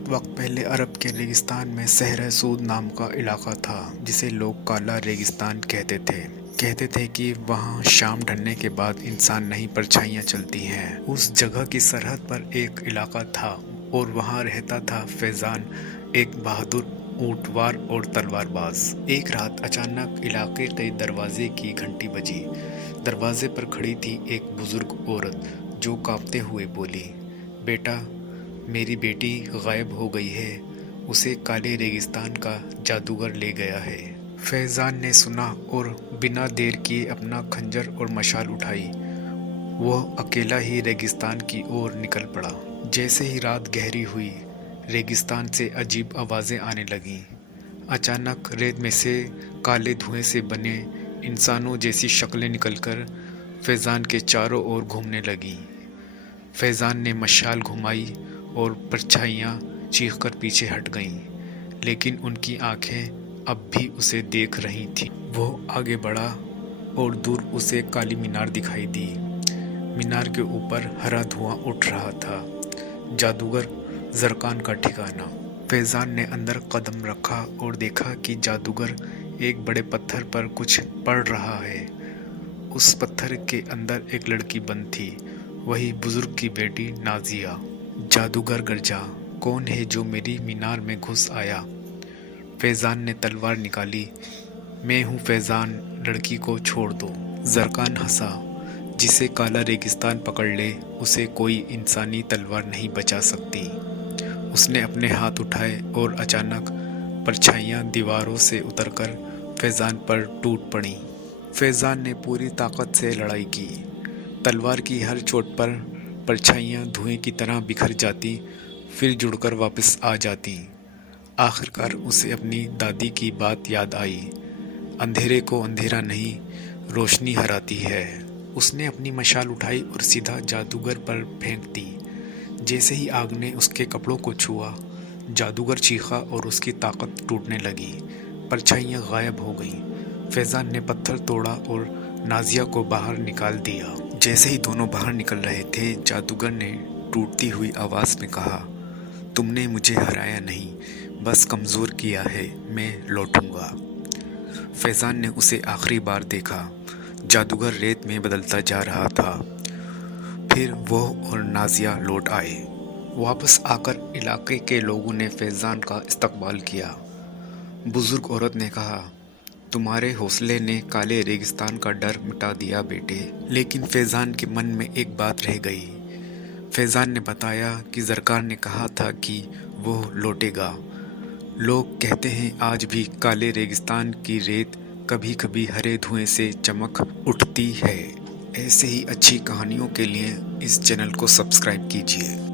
بہت وقت پہلے عرب کے ریگستان میں صحرا سود نام کا علاقہ تھا جسے لوگ کالا ریگستان کہتے تھے کہ وہاں شام ڈھلنے کے بعد انسان نہیں پرچھائیاں چلتی ہیں۔ اس جگہ کی سرحد پر ایک علاقہ تھا اور وہاں رہتا تھا فیضان، ایک بہادر اونٹوار اور تلوار باز۔ ایک رات اچانک علاقے کے دروازے کی گھنٹی بجی۔ دروازے پر کھڑی تھی ایک بزرگ عورت جو کانپتے ہوئے بولی، بیٹا، میری بیٹی غائب ہو گئی ہے، اسے کالے ریگستان کا جادوگر لے گیا ہے۔ فیضان نے سنا اور بنا دیر کیے اپنا خنجر اور مشال اٹھائی۔ وہ اکیلا ہی ریگستان کی اور نکل پڑا۔ جیسے ہی رات گہری ہوئی، ریگستان سے عجیب آوازیں آنے لگیں۔ اچانک ریت میں سے کالے دھوئیں سے بنے انسانوں جیسی شکلیں نکل کر فیضان کے چاروں اور گھومنے لگیں۔ فیضان نے مشال گھمائی اور پرچھائیاں چیخ کر پیچھے ہٹ گئیں، لیکن ان کی آنکھیں اب بھی اسے دیکھ رہی تھیں۔ وہ آگے بڑھا اور دور اسے کالی مینار دکھائی دی۔ مینار کے اوپر ہرا دھواں اٹھ رہا تھا، جادوگر زرکان کا ٹھکانہ۔ فیضان نے اندر قدم رکھا اور دیکھا کہ جادوگر ایک بڑے پتھر پر کچھ پڑھ رہا ہے۔ اس پتھر کے اندر ایک لڑکی بند تھی، وہی بزرگ کی بیٹی نازیہ۔ جادوگر گرجا، کون ہے جو میری مینار میں گھس آیا؟ فیضان نے تلوار نکالی۔ میں ہوں فیضان، لڑکی کو چھوڑ دو۔ زرکان ہنسا، جسے کالا ریگستان پکڑ لے اسے کوئی انسانی تلوار نہیں بچا سکتی۔ اس نے اپنے ہاتھ اٹھائے اور اچانک پرچھائیاں دیواروں سے اتر کر فیضان پر ٹوٹ پڑیں۔ فیضان نے پوری طاقت سے لڑائی کی۔ تلوار کی ہر چوٹ پر پرچھائیاں دھوئیں کی طرح بکھر جاتی، پھر جڑ کر واپس آ جاتی۔ آخرکار اسے اپنی دادی کی بات یاد آئی، اندھیرے کو اندھیرا نہیں، روشنی ہراتی ہے۔ اس نے اپنی مشال اٹھائی اور سیدھا جادوگر پر پھینک دی۔ جیسے ہی آگ نے اس کے کپڑوں کو چھوا، جادوگر چیخا اور اس کی طاقت ٹوٹنے لگی۔ پرچھائیاں غائب ہو گئیں۔ فیضان نے پتھر توڑا اور نازیہ کو باہر نکال دیا۔ جیسے ہی دونوں باہر نکل رہے تھے، جادوگر نے ٹوٹتی ہوئی آواز میں کہا، تم نے مجھے ہرایا نہیں، بس کمزور کیا ہے، میں لوٹوں گا۔ فیضان نے اسے آخری بار دیکھا، جادوگر ریت میں بدلتا جا رہا تھا۔ پھر وہ اور نازیہ لوٹ آئے۔ واپس آ کر علاقے کے لوگوں نے فیضان کا استقبال کیا۔ بزرگ عورت نے کہا، تمہارے حوصلے نے کالے ریگستان کا ڈر مٹا دیا بیٹے۔ لیکن فیضان کے من میں ایک بات رہ گئی۔ فیضان نے بتایا کہ زرکان نے کہا تھا کہ وہ لوٹے گا۔ لوگ کہتے ہیں آج بھی کالے ریگستان کی ریت کبھی کبھی ہرے دھوئیں سے چمک اٹھتی ہے۔ ایسے ہی اچھی کہانیوں کے لیے اس چینل کو سبسکرائب کیجیے۔